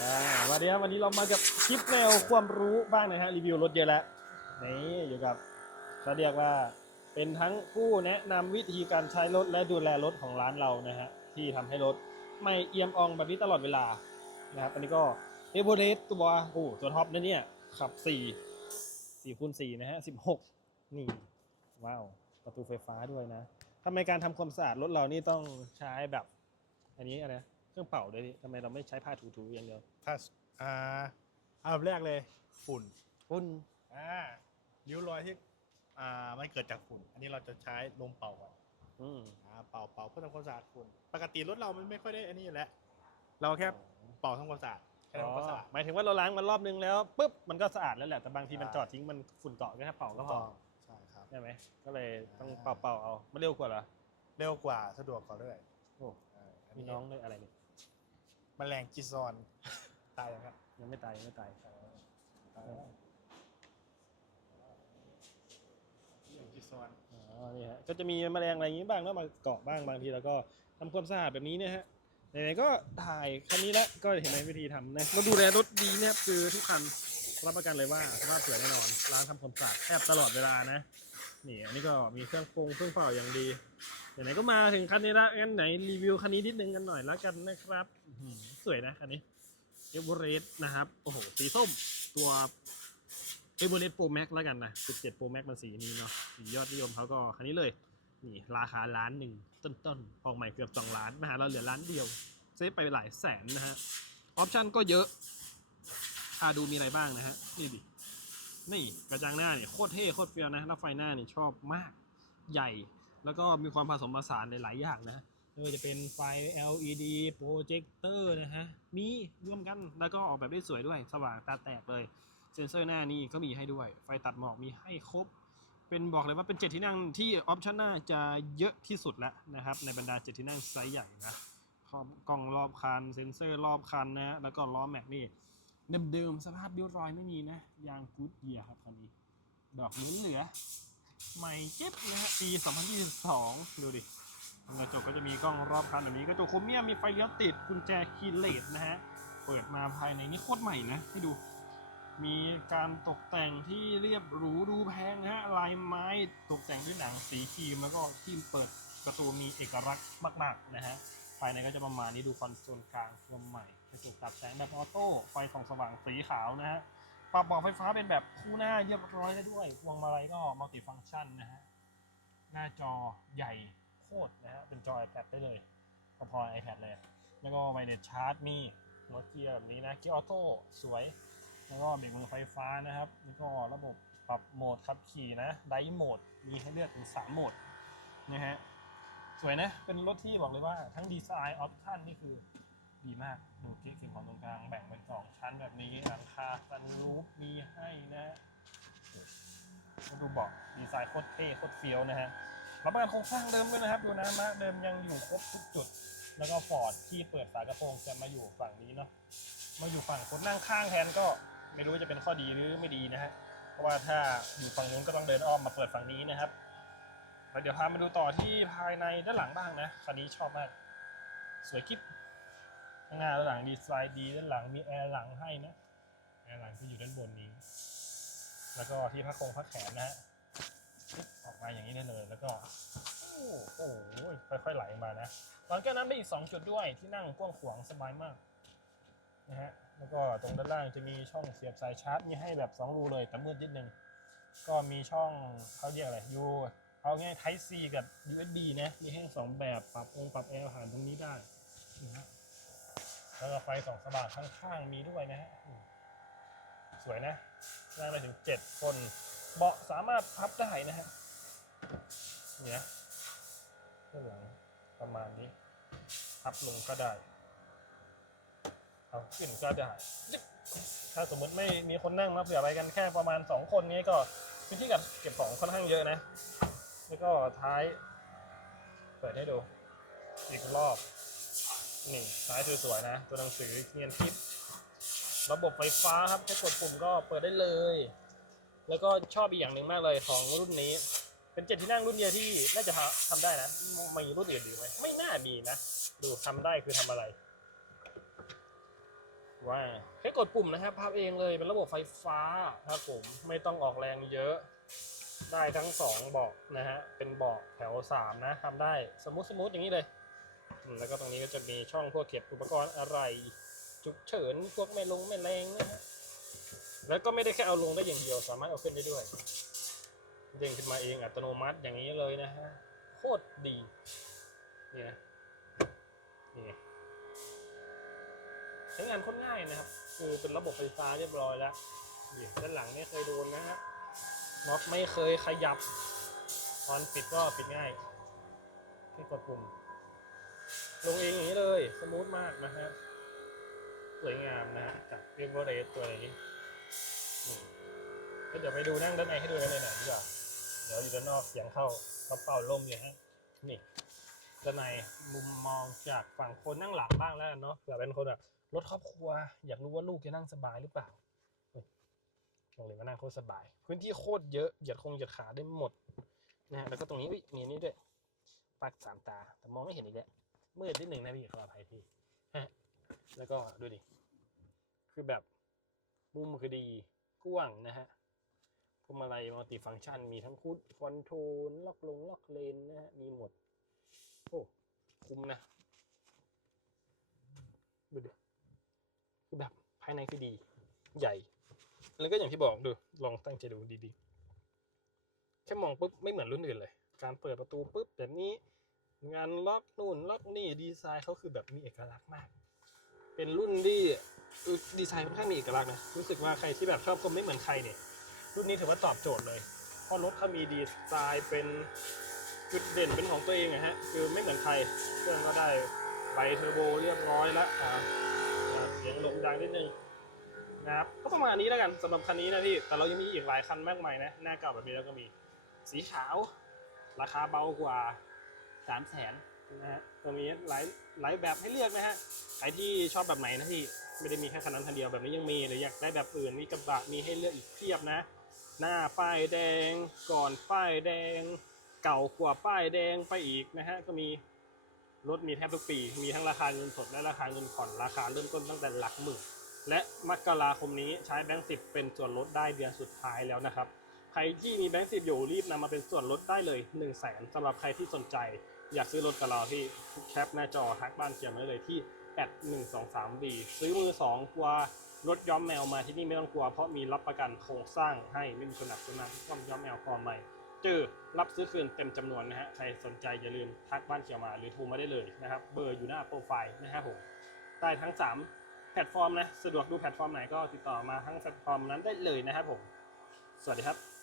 อ่าวันนี้วันนี้เรามากับคลิปแนวความรู้บ้างนะฮะรีวิวรถเยอะแล้วนี่อยู่กับเขาเรียกว่าเป็นทั้งผู้แนะนำวิธีการใช้รถและดูแลรถของร้านเรานะฮะที่ทำให้รถไม่เอียมอองแบบนี้ตลอดเวลานะครับอันนี้ก็เอเวอเรสตัวโอ้ตัวท็อปนะเนี่ยขับ4 4คูณ4นะฮะ16นี่ว้าว ประตูไฟฟ้าด้วยนะทำไมการทำความสะอาดรถเรานี่ต้องใช้แบบ อันนี้อะไร เครื่องเป่าด้วยดิทำไมเราไม่ใช้ผ้าถูๆอย่างเดียวถ้าอ่าอันดับแรกเลยฝุ่นฝุ่นอ่าริ้วรอยที่อ่ามันเกิดจากฝุ่น อันนี้เราจะใช้ลมเป่าก่อนอืมอ่าเป่าเป่าเพื่อทำความสะอาดฝุ่น ปกติรถเรามันไม่ค่อยได้อันนี้อยู่แล้วเราแค่เป่าทำความสะอาดแค่อ๋อทำความสะอาด หมายถึงว่าเราล้างมันรอบนึงแล้วปุ๊บมันก็สะอาดแล้วแหละแต่บางทีมันใช่จอดทิ้งมันฝุ่นเกาะก็แค่เป่าก็พอใช่ครับใช่ไหมก็เลยต้องอ่าเป่าๆเอาไม่เร็วกว่าเหรอเร็วกว่าสะดวกกว่าด้วยโอ้อ่าอันมีนี้น้องด้วยอะไรเนี่ย แมลงจีซอน ตายยังครับยังไม่ตายยังไม่ตายตายแล้วแมลงจีซอนอ๋อนี่ฮะก็จะมีแมลงอะไรอย่างนี้บ้างแล้วมาเกาะบ้างบางทีแล้วก็ทำความสะอาดแบบนี้เนี่ยฮะไหนๆก็ถ่ายคันนี้แล้วก็เห็นไหมวิธีทำนะเราดูแลรถดีเนี่ยคือทุกคันรับประกันเลยว่าสภาพเสือแน่นอนล้างทำความสะอาดแทบตลอดเวลานะ นี่อันนี้ก็มีเครื่องปรุงเครื่องเป่าอย่างดีไหนๆก็มาถึงคันนี้ละงั้นไหนรีวิวคันนี้นิดนึงกันหน่อยแล้วกันนะครับสวยนะคันนี้เอเวอเรสต์นะครับโอ้โหสีส้มตัวเอเวอเรสต์โปรแม็กแล้วกันนะ17โปรแม็กมันสีนี้เนาะสียอดนิยมเขาก็คันนี้เลยนี่ราคาล้านหนึ่งต้นๆออกใหม่เกือบสองล้านมาหาเราเหลือล้านเดียวเซฟไปหลายแสนนะฮะออปชั่นก็เยอะอาดูมีอะไรบ้างนะฮะนี่ดิ นี่กระจังหน้าเนี่ยโคตรเท่โคตรเฟี้ยวนะแล้วไฟหน้าเนี่ยชอบมากใหญ่ แล้วก็มีความผสมผสานหลายๆอย่างนะไม่ว่าจะเป็นไฟ LED โปรเจคเตอร์นะฮะ มีรวมกัน แล้วก็ออกแบบได้สวยด้วย สว่างตาแตกเลย เซ็นเซอร์หน้านี่ก็มีให้ด้วย ไฟตัดหมอกมีให้ครบ เป็นบอกเลยว่าเป็นเจ็ดที่นั่งที่ออปชั่นหน้าจะเยอะที่สุดแล้วนะครับ ในบรรดาเจ็ดที่นั่งไซส์ใหญ่นะกล้องรอบคัน เซ็นเซอร์รอบคันนะ แล้วก็ล้อแม็กนี่ เดิมๆสภาพบิ้วรอยไม่มีนะ ยางกูดเยียครับคันนี้ ดอกเหลือเหลือใหม่เจ็บนะฮะปี 2022 ดูดิกระจกก็จะมีกล้องรอบคันแบบนี้กระจกโครเมียมีไฟเลี้ยวติดกุญแจคีย์เลสนะฮะ เปิดมาภายในนี่โคตรใหม่นะ ให้ดู มีการตกแต่งที่เรียบหรูดูแพงนะฮะ ลายไม้ตกแต่งด้วยหนังสีครีม แล้วก็ที่เปิดประตูมีเอกลักษณ์มากๆนะฮะ ภายในก็จะประมาณนี้ดูคอนโซลกลางรวมใหม่ ระจกตัดแสงแบบออโต้ไฟส่องสว่างสีขาวนะฮะปรับเบอกไฟฟ้าเป็นแบบคู่หน้าเรียบร้อยได้ด้วย พวงมาลัยก็มัลติฟังก์ชันนะฮะหน้าจอใหญ่โคตรนะฮะเป็นจอ iPad ได้เลยพอๆ iPad เลย แล้วก็ไวเลสชาร์จมีหัวเกียร์แบบนี้นะเกียร์ออโต้สวย แล้วก็เบรกมือไฟฟ้านะครับ แล้วก็ระบบปรับโหมดขับขี่นะไดโหมดมีให้เลือกถึง 3 โหมดนะฮะสวยนะ เป็นรถที่บอกเลยว่าทั้งดีไซน์ออปชั่นนี่คือ ดีมากดูเก๊กสิ่งของตรงกลางแบ่งเป็นสองชั้นแบบนี้หลังคาซันรูฟมีให้นะมาดูเบอกดีไซน์โคตรเท่โคตรเฟี้ยวนะฮะรับประกันโครงสร้างเดิมด้วยนะครับ ดูนะมาเดิมยังอยู่ครบทุกจุด แล้วก็ฟอร์ดที่เปิดฝากระโปรงจะมาอยู่ฝั่งนี้เนาะมาอยู่ฝั่งคนนั่งข้างแทนก็ไม่รู้จะเป็นข้อดีหรือไม่ดีนะฮะเพราะว่าถ้าอยู่ฝั่งนู้นก็ต้องเดินอ้อมมาเปิดฝั่งนี้นะครับแล้วเดี๋ยวพามาดูต่อที่ภายในด้านหลังบ้างนะคันนี้ชอบมากสวยกิ๊บ ข้างหน้าด้านหลังดีไซน์ดีด้านหลังมีแอร์หลังให้นะแอร์หลังที่อยู่ด้านบนนี้ แล้วก็ที่พักคงพักแขนนะฮะออกมาอย่างนี้ได้เลยแล้วก็โอ้โหค่อยๆไหลมานะหลังแก้วน้ำได้อีก 2 จุดด้วยที่นั่งกว้างขวางสบายมากนะฮะแล้วก็ตรงด้านล่างจะมีช่องเสียบสายชาร์จมีให้แบบ 2 รูเลยแต่มืดนิดนึง ก็มีช่องเขาเรียกอะไร U เอาง่าย Type C กับ USB นะมีให้สองแบบปรับองค์ปรับแอร์ผ่านตรงนี้ได้นะฮะ แล้วก็ไฟสองสว่างข้างๆมีด้วยนะฮะสวยนะนั่งได้ถึง7คน เบาะสามารถพับได้นะฮะเนี่ยด้านหลังประมาณนี้ พับลงก็ได้เอาขึ้นก็ได้ ถ้าสมมติไม่มีคนนั่งมาเผื่อไปกันแค่ประมาณ 2 คนนี้ก็พื้นที่กับเก็บของค่อนข้างเยอะนะ แล้วก็ท้าย เปิดให้ดูอีกรอบ นี่ท้ายสวยๆนะ ตัวหนังสือเงียนทิประบบไฟฟ้าครับแค่กดปุ่มก็เปิดได้เลย แล้วก็ชอบอีกอย่างหนึ่งมากเลยของรุ่นนี้ เป็นเจ็ดที่นั่งรุ่นเดียวที่น่าจะทำได้นะมีรุ่นอื่นดีไหมไม่น่ามีนะ ดูทำได้คือทำอะไรว่าแค่กดปุ่มนะครับพับเองเลยเป็นระบบไฟฟ้าครับผมไม่ต้องออกแรงเยอะ ได้ทั้งสองบาะนะฮะเป็นบาะแถวสามนะทำได้สมูทสมูทอย่างนี้เลย แล้วก็ตรงนี้ก็จะมีช่องพวกเก็บอุปกรณ์อะไรฉุกเฉินพวกแม่ลงแม่แรงนะฮะแล้วก็ไม่ได้แค่เอาลงได้อย่างเดียวสามารถเอาขึ้นได้ด้วยเด้งขึ้นมาเองอัตโนมัติอย่างนี้เลยนะฮะโคตรดีนี่นะนี่ใช้งานโค่อนง่ายนะครับ คือเป็นระบบไฟฟ้าเรียบร้อยแล้วนี่ด้านหลังไม่เคยโดนนะฮะน็อตไม่เคยขยับตอนปิดก็ปิดง่ายแค่กดปุ่ม ลงเองอย่างนี้เลย สมูทมากนะฮะ สวยงามนะฮะกับเรียกว่าเรสตัวนี้ก็เดี๋ยวไปดูนั่งด้านในให้ดูด้านในหน่อยดีกว่า เดี๋ยวอยู่ด้านนอกเสียงเข้ากระเป๋าลมอยู่ฮะ นี่ด้านในมุมมองจากฝั่งคนนั่งหลังบ้างแล้วเนาะเผื่อเป็นคนแบบรถครอบครัว อยากรู้ว่าลูกจะนั่งสบายหรือเปล่าเฮ้ยบอกเลยว่านั่งโคตรสบาย พื้นที่โคตรเยอะ เหยียดคงเหยียดขาได้หมดนะฮะ แล้วก็ตรงนี้อุ๊ยมีนี้ด้วยปักสามตา แต่มองไม่เห็นอีกแล้ว มืดนิดหนึ่งนะพี่ขออภัยพี่ฮะแล้วก็ดูดิ คือแบบมุมคือดีกว้างนะฮะพวงมาลัยมัลติฟังก์ชัน มีทั้งคูดคอนโทรลล็อกลงล็อกเลนนะฮะ มีหมด โอ้ คุ้มนะดูดิคือแบบภายในคือดี ใหญ่ แล้วก็อย่างที่บอกดู ลองตั้งใจดูดีๆ แค่มองปุ๊บ ไม่เหมือนรุ่นอื่นเลย การเปิดประตูปุ๊บแบบนี้ งานล็อกนู่นล็อกนี่ดีไซน์เขาคือแบบมีเอกลักษณ์มาก เป็นรุ่นที่ดีไซน์ค่อนข้างมีเอกลักษณ์นะรู้สึกว่าใครที่แบบชอบคนไม่เหมือนใครเนี่ย รุ่นนี้ถือว่าตอบโจทย์เลยเพราะรถเขามีดีไซน์เป็นจุดเด่นเป็นของตัวเองอะฮะคือไม่เหมือนใครเครื่องก็ได้ไบเทอร์โบเรียบร้อยแล้วอ่าเสียงลมดังนิดนึงนะครับก็ประมาณนี้แล้วกันสำหรับคันนี้นะพี่แต่เรายังมีอีกหลายคันมากมายนะหน้าเก่าแบบนี้แล้วก็มีสีขาว ราคาเบากว่า สามแสนนะฮะตัวนี้หลายหลายแบบให้เลือกนะฮะใครที่ชอบแบบไหนนะพี่ไม่ได้มีแค่คันนั้นคันเดียวแบบนี้ยังมีหรืออยากได้แบบอื่นมีกระบะมีให้เลือกอีกเพียบนะ หน้าป้ายแดงก่อนป้ายแดง เก่ากว่าป้ายแดงไปอีกนะฮะก็มีรถมีแทบทุกปี มีทั้งราคาเงินสดและราคาเงินผ่อนราคาเริ่มต้นตั้งแต่หลักหมื่นและมกราคมนี้ใช้แบงค์สิบเป็นส่วนลดได้เดือนสุดท้ายแล้วนะครับ ใครที่มีแบงค์สิบอยู่รีบนำมาเป็นส่วนลดได้เลย1นึ่งแสนสำหรับใครที่สนใจ อยากซื้อรถกับเราที่แคปหน้าจอทักบ้านเขียนไว้เลยที่แอดหนึ่งสองสามบีซื้อมือสองกลัวรถย้อมแมวมาที่นี่ไม่ต้องกลัว เพราะมีรับประกันโครงสร้างให้ไม่มีคนหนักคนนั้นต้องย้อมแมวพอใหม่เจอรับซื้อคืนเต็มจำนวนนะฮะใครสนใจอย่าลืมทักบ้านเขียวมาหรือโทรมาได้เลยนะครับเบอร์อยู่หน้าโปรไฟล์นะครับผมได้ทั้ง 3 แพลตฟอร์มนะสะดวกดูแพลตฟอร์มไหนก็ติดต่อมาทั้งแพลตฟอร์มนั้นได้เลยนะครับผม สวัสดีครับ